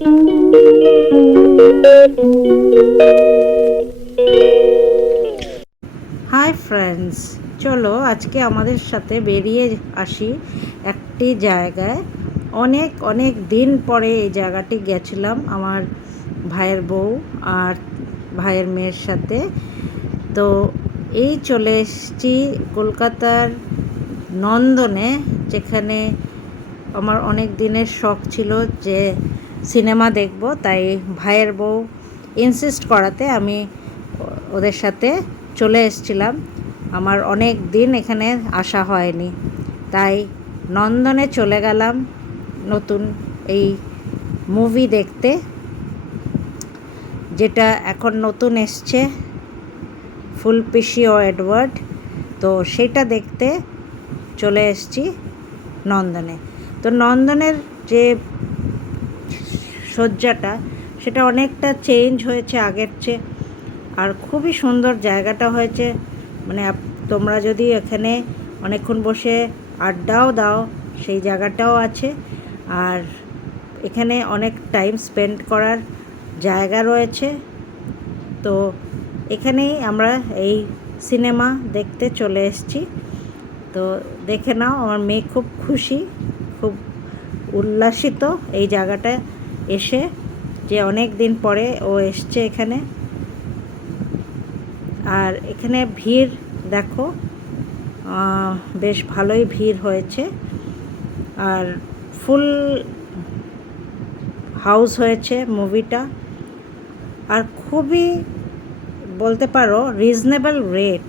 Hi friends, চলো আজকে আমাদের সাথে বেরিয়ে আসি একটি জায়গায়। অনেক অনেক দিন পরে এই জায়গাটি গেছিলাম আমার ভাইয়ের বউ আর ভাইয়ের মেয়ের সাথে। তো এই চলে এসেছি কলকাতার নন্দনে, যেখানে আমার অনেক দিনের শখ ছিল যে সিনেমা দেখব। তাই ভাইয়ের বউ ইনসিস্ট করাতে আমি ওদের সাথে চলে এসেছিলাম। আমার অনেক দিন এখানে আসা হয়নি, তাই নন্দনে চলে গেলাম নতুন এই মুভি দেখতে, যেটা এখন নতুন এসছে, ফুলপিসি ও এডওয়ার্ড। তো সেটা দেখতে চলে এসেছি নন্দনে। তো নন্দনের যে সজ্জাটা সেটা অনেকটা চেঞ্জ হয়েছে আগের চেয়ে, আর খুবই সুন্দর জায়গাটা হয়েছে। মানে তোমরা যদি এখানে অনেকক্ষণ বসে আড্ডাও দাও, সেই জায়গাটাও আছে। আর এখানে অনেক টাইম স্পেন্ড করার জায়গা রয়েছে। তো এখানেই আমরা এই সিনেমা দেখতে চলে এসেছি। তো দেখে নাও, আমার মেয়ে খুব খুশি, খুব উল্লাসিত এই জায়গাটা এসে, যে অনেক দিন পরে ও এসছে এখানে। আর এখানে ভিড় দেখো, বেশ ভালোই ভিড় হয়েছে, আর ফুল হাউস হয়েছে মুভিটা। আর খুবই বলতে পারো রিজনেবল রেট,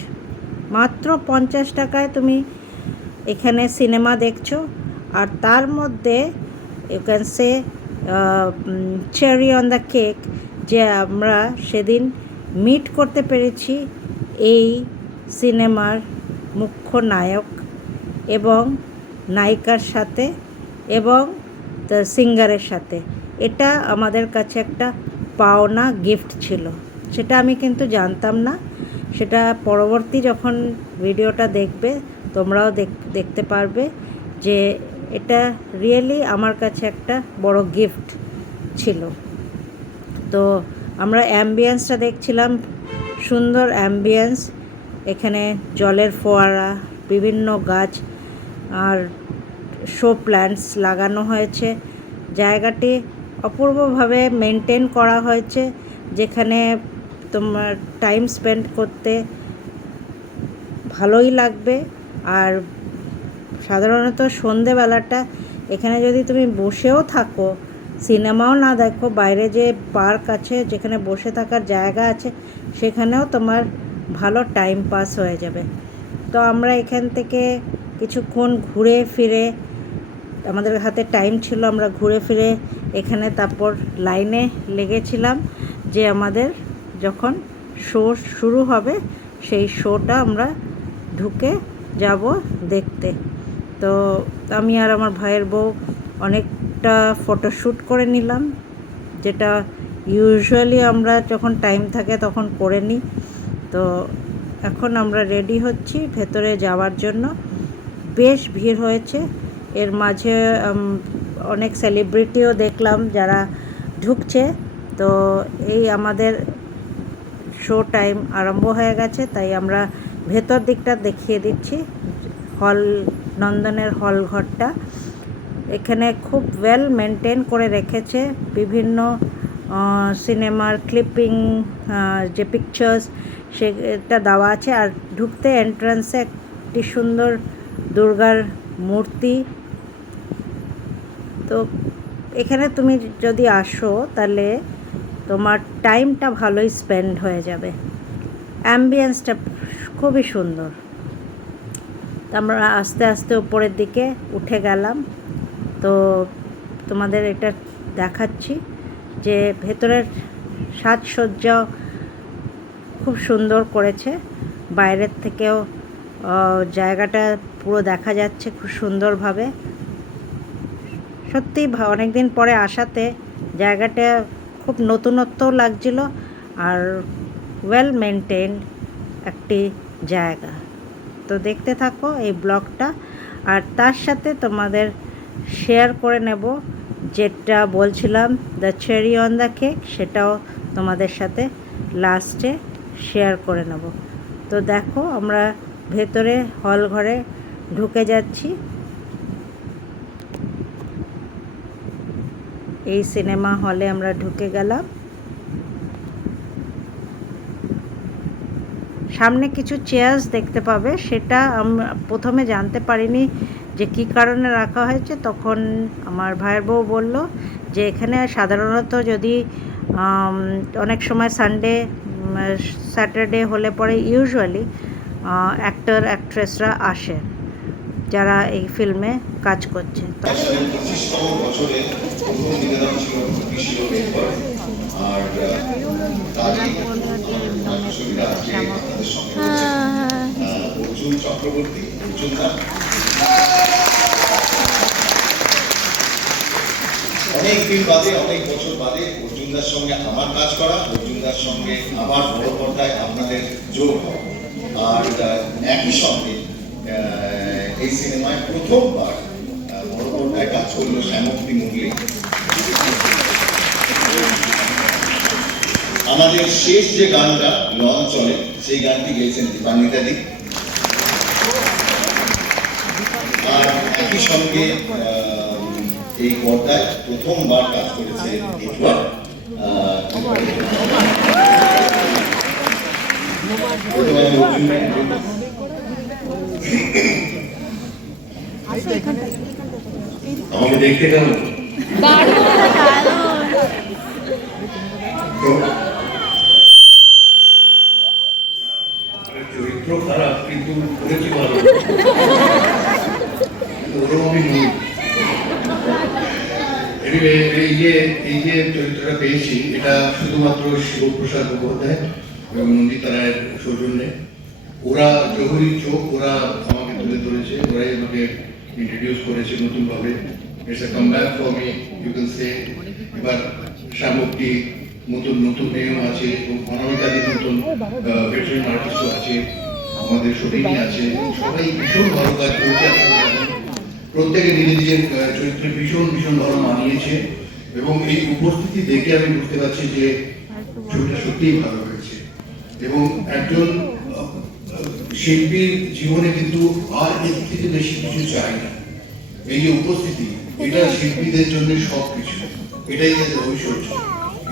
মাত্র 50 টাকায় তুমি এখানে সিনেমা দেখছো। আর তার মধ্যে you can say cherry on the cake, যে আমরা সেদিন মিট করতে পেরেছি এই সিনেমার মুখ্য নায়ক এবং নায়িকার সাথে এবং সিঙ্গারের সাথে। এটা আমাদের কাছে একটা পাওনা গিফট ছিল, সেটা আমি কিন্তু জানতাম না। সেটা পরবর্তী যখন ভিডিওটা দেখবে তোমরাও দেখতে পারবে যে এটা রিয়েলি আমার কাছে একটা বড় গিফট ছিল। তো আমরা অ্যাম্বিয়েন্সটা দেখছিলাম, সুন্দর অ্যাম্বিয়েন্স। এখানে জলের ফোয়ারা, বিভিন্ন গাছ আর শো প্ল্যান্টস লাগানো হয়েছে। জায়গাটি অপূর্বভাবে মেনটেন করা হয়েছে, যেখানে তোমার টাইম স্পেন্ড করতে ভালোই লাগবে। আর সাধারণত সন্ধেবেলাটা এখানে যদি তুমি বসেও থাকো, সিনেমাও না দেখো, বাইরে যে পার্ক আছে যেখানে বসে থাকার জায়গা আছে, সেখানেও তোমার ভালো টাইম পাস হয়ে যাবে। তো আমরা এখান থেকে কিছুক্ষণ ঘুরে ফিরে, আমাদের হাতে টাইম ছিল, আমরা ঘুরে ফিরে এখানে তারপর লাইনে লেগেছিলাম যে আমাদের যখন শো শুরু হবে সেই শোটা আমরা ঢুকে যাব দেখতে। তো আমি আর আমার ভাইয়ের বউ অনেকটা ফটোশ্যুট করে নিলাম, যেটা ইউজুয়ালি আমরা যখন টাইম থাকে তখন করে নিই। তো এখন আমরা রেডি হচ্ছি ভেতরে যাওয়ার জন্য। বেশ ভিড় হয়েছে, এর মাঝে অনেক সেলিব্রিটিও দেখলাম যারা ঢুকছে। তো এই আমাদের শো টাইম আরম্ভ হয়ে গেছে, তাই আমরা ভেতর দিকটা দেখিয়ে দিচ্ছি। হল, নন্দনের হল ঘরটা এখানে খুব ওয়েল মেনটেন করে রেখেছে। বিভিন্ন সিনেমার ক্লিপিং, যে পিকচার্স সেটা দেওয়া আছে। আর ঢুকতে এন্ট্রান্সে একটি সুন্দর দুর্গার মূর্তি। তো এখানে তুমি যদি আসো তাহলে তোমার টাইমটা ভালোই স্পেন্ড হয়ে যাবে। অ্যাম্বিয়েন্সটা খুবই সুন্দর। তো আমরা আস্তে আস্তে উপরের দিকে উঠে গেলাম। তো তোমাদের এটা দেখাচ্ছি যে ভেতরের সাজসজ্জা খুব সুন্দর করেছে। বাইরের থেকেও জায়গাটা পুরো দেখা যাচ্ছে খুব সুন্দরভাবে। সত্যি অনেক দিন পরে আসাতে জায়গাটা খুব নতুনত্ব লাগছিল, আর ওয়েল মেনটেন্ড একটি জায়গা। তো দেখতে থাকো এই ব্লগটা, আর তার সাথে তোমাদের শেয়ার করে নেব যেটা বলছিলাম the cherry on the cake, সেটাও তোমাদের সাথে লাস্টে শেয়ার করে নেব। তো দেখো আমরা ভেতরে হল ঘরে ঢুকে যাচ্ছি। এই সিনেমা হলে আমরা ঢুকে গেলাম। সামনে কিছু চেয়ার্স দেখতে পাবে, সেটা আমরা প্রথমে জানতে পারিনি যে কী কারণে রাখা হয়েছে। তখন আমার ভাইয়ের বউ বলল যে এখানে সাধারণত যদি অনেক সময় সানডে স্যাটারডে হলে পরে ইউজুয়ালি অ্যাক্টর অ্যাক্ট্রেসরা আসে যারা এই ফিল্মে কাজ করছে। অনেকদিন বাদে, অনেক বছর বাদে অর্জুনদার সঙ্গে আমার কাজ করা, অর্জুনদার সঙ্গে আবার বড় পর্দায় আপনাদের যোগ হওয়া, আর একই সঙ্গে এই সিনেমায় প্রথমবার বড় পর্দায় কাজ করলো শ্যামপ্তি মুরলী। আমাদের শেষ যে গানটা লঞ্চ চলে সেই গানটি গেয়েছেন দীপান্বিতা দি। আর একই সঙ্গে এই পর্দায় প্রথমবার কাজ করেছে আমাকে দেখতে কেমন চরিত্র খারাপ কিন্তু করেছি ভালো, ওরকম আমি নই। এই যে চরিত্রটা পেয়েছি এটা শুধুমাত্র শিবপ্রসাদ মুখোপাধ্যায় এবং নন্দিতা রায়ের সৌজন্যে। ওরা জহুরির চোখ, ওরা আমাকে তুলে ধরেছে, ওরাই আমাকে ইন্ট্রোডিউস করেছে নতুনভাবে। It's a comeback for me, you can say. এবার শ্যামপ্তি নতুন নতুন মেয়েও আছে এবং অনামিকাদের নতুন ভেটারেন আর্টিস্টও আছে, আমাদের শরীরই আছে, সবাই ভীষণ ভালো কাজ করেছে। প্রত্যেকে নিজের নিজের চরিত্রে ভীষণ ভীষণ ভালো মানিয়েছে এবং এই উপস্থিতি দেখে আমি বুঝতে পারছি যে ছবিটা সত্যিই ভালো হয়েছে। এবং একজন শিল্পীর জীবনে কিন্তু আর এর থেকে বেশি কিছু চাই না। এই যে উপস্থিতি, এটা শিল্পীদের জন্য সব কিছু, এটাই তাদের ঐশ্বর্য।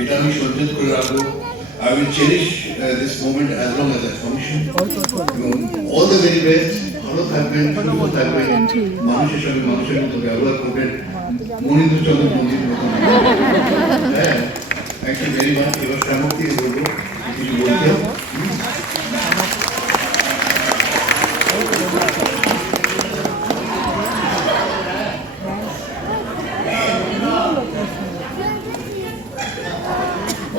এটা আমি সঞ্চয় করে রাখবো। I will cherish this moment as long as I function. All the very best. ভালো থাকবেন, সুস্থ থাকবেন, মানুষের সঙ্গে মানুষের মতো ব্যবহার করবেন, মনীন্দ্রচন্দ্র মন্দির মতন। হ্যাঁ, থ্যাংক ইউ ভেরি মাচ। এবার শ্যামপ্তিকে বলবো কিছু বলতে।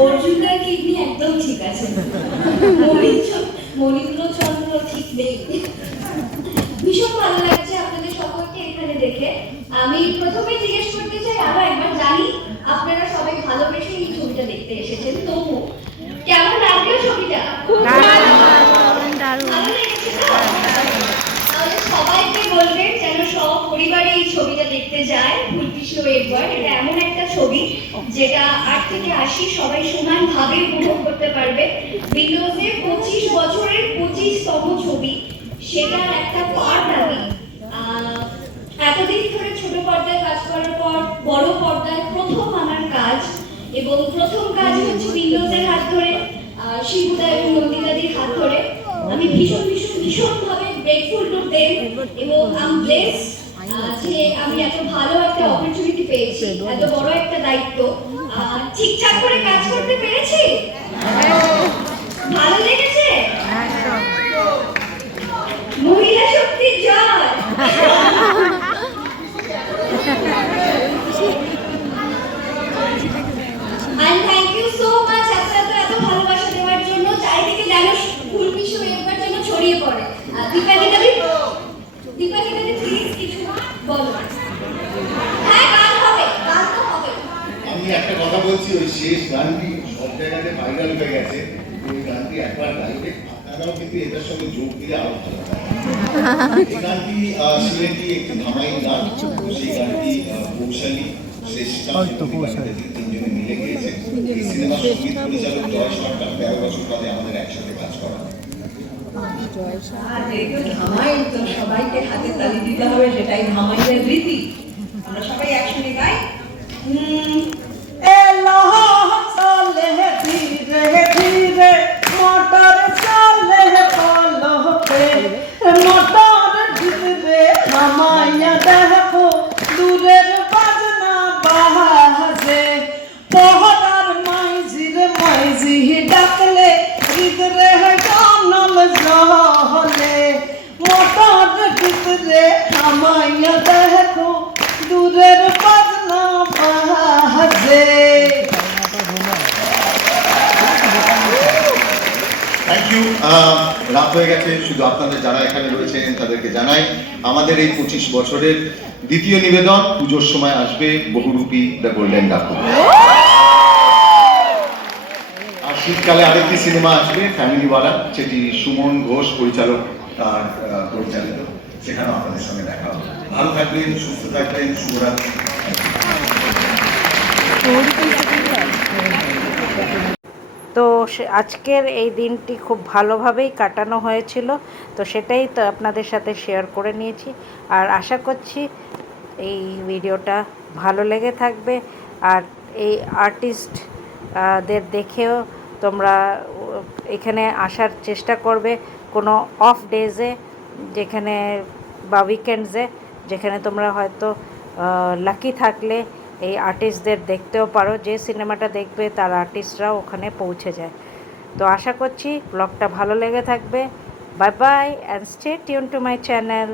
অর্জুনদার কিডনি একদম ঠিক আছে, মনীন্দ্রচন্দ্র ঠিক নেই। ভীষণ ভালো লাগছে আপনাদের সকলকে এখানে দেখে। আমি প্রথমে জিজ্ঞেস করতে চাই, আরো একবার জানি আপনারা সবাই ভালোবেসে এই ছবিটা দেখতে এসেছেন, তবু কেমন লাগলো ছবিটা? তাহলে সবাইকে বলবেন যেন সব পরিবারে এই ছবিটা দেখতে যায়। ফুলকৃষ্ণ একবার, এটা এমন একটা ছবি যেটা 8 থেকে 80 সবাই সমানভাবে উপভোগ করতে পারবে। উইন্ডোজের 25 বছরের 25তম ছবি, সেটার একটা পার্ট আমি। এতদিন ধরে ছোট পর্দায় কাজ করার পর বড় পর্দায় প্রথম আমার কাজ, এবং প্রথম কাজ হচ্ছে উইন্ডোজের হাত ধরে, শিবুদা এবং নন্দিতাদির হাত ধরে। আমি ভীষণ ভীষণ ভীষণভাবে গ্রেটফুল টু দেম, এবং আই এম ব্লেসড যে আমি এত ভালো একটা অপরচুনিটি পেয়েছি, এত বড় একটা দায়িত্ব। ঠিকঠাক করে কাজ করতে পেরেছি, ভালো লেগেছে। মহিলা শক্তির জয়। And thank you so much এত ভালোবাসা দেওয়ার জন্য। চারিদিকে যেন ফুলকৃষ্ণ একবার যেন ছড়িয়ে পড়ে। দীপান্বিতাদি প্লিজ কিছু বলো। হ্যাঁ, গান হবে, গান তো হবে। আমি একটা কথা বলছি, ওই শেষ গানটি সব জায়গাতে ভাইরাল হয়ে গেছে। ওই গানটি একবার লাইভে আপনারাও কিন্তু এটার সঙ্গে যোগ দিলে আরো ভালো হয়। এই গানটি সিলেটি একটি ধামাইল গান, সেই গানটি কৌশালী হয়তো পৌঁছায়। তিনজনে মিলে গিয়েছেন এই সিনেমার সঙ্গীত পরিচালক জয় সরকার 13 বছর বাদে আমাদের একসাথে কাজ করা। আর রেডিও ধামাই তো সবাইকে হাতে তালি দিতে হবে, সেটাই ধামাইয়ের রীতি। আমরা সবাই একসঙ্গে গাই। এলো চলে ধীরে ধীরে মোটর চলে পলকে, মোটর ধীরে হামাইয়া দেখো দূরের বাজনা বাজে, পহরার মাইজির মাইজি ডাকলে হৃদরে গানল জলে, মোটর ধীরে হামাইয়া দেখো দূরের বাজনা বাজে। Thank you. রাত হয়ে গেছে, শুধু আপনাদের যারা এখানে রয়েছেন তাদেরকে জানাই আমাদের এই 25 বছরের দ্বিতীয় নিবেদন পুজোর সময় আসবে বহুরূপী দ্য গোল্ডেন ডাকু। আর শীতকালে আরেকটি সিনেমা আসবে ফ্যামিলিওয়ালা, যেটি সুমন ঘোষ পরিচালক আর পরিচালিত। সেখানেও আপনাদের সঙ্গে দেখা হবে। ভালো থাকবেন, সুস্থ থাকবেন, শুভরাত্রি। তো আজকের এই দিনটি খুব ভালোভাবেই কাটানো হয়েছিল, তো সেটাই তো আপনাদের সাথে শেয়ার করে নিয়েছি। আর আশা করছি এই ভিডিওটা ভালো লেগে থাকবে, আর এই আর্টিস্ট দের দেখেও তোমরা এখানে আসার চেষ্টা করবে কোনো অফ ডেজে, যেখানে বা উইকেন্ডসে, যেখানে তোমরা হয়তো লাকি থাকলে এই আর্টিস্টদের দেখতেও পারো। যে সিনেমাটা দেখবে তার আর্টিস্টরাও ওখানে পৌঁছে যায়। তো আশা করছি ব্লগটা ভালো লেগে থাকবে। Bye bye and stay tune to my channel.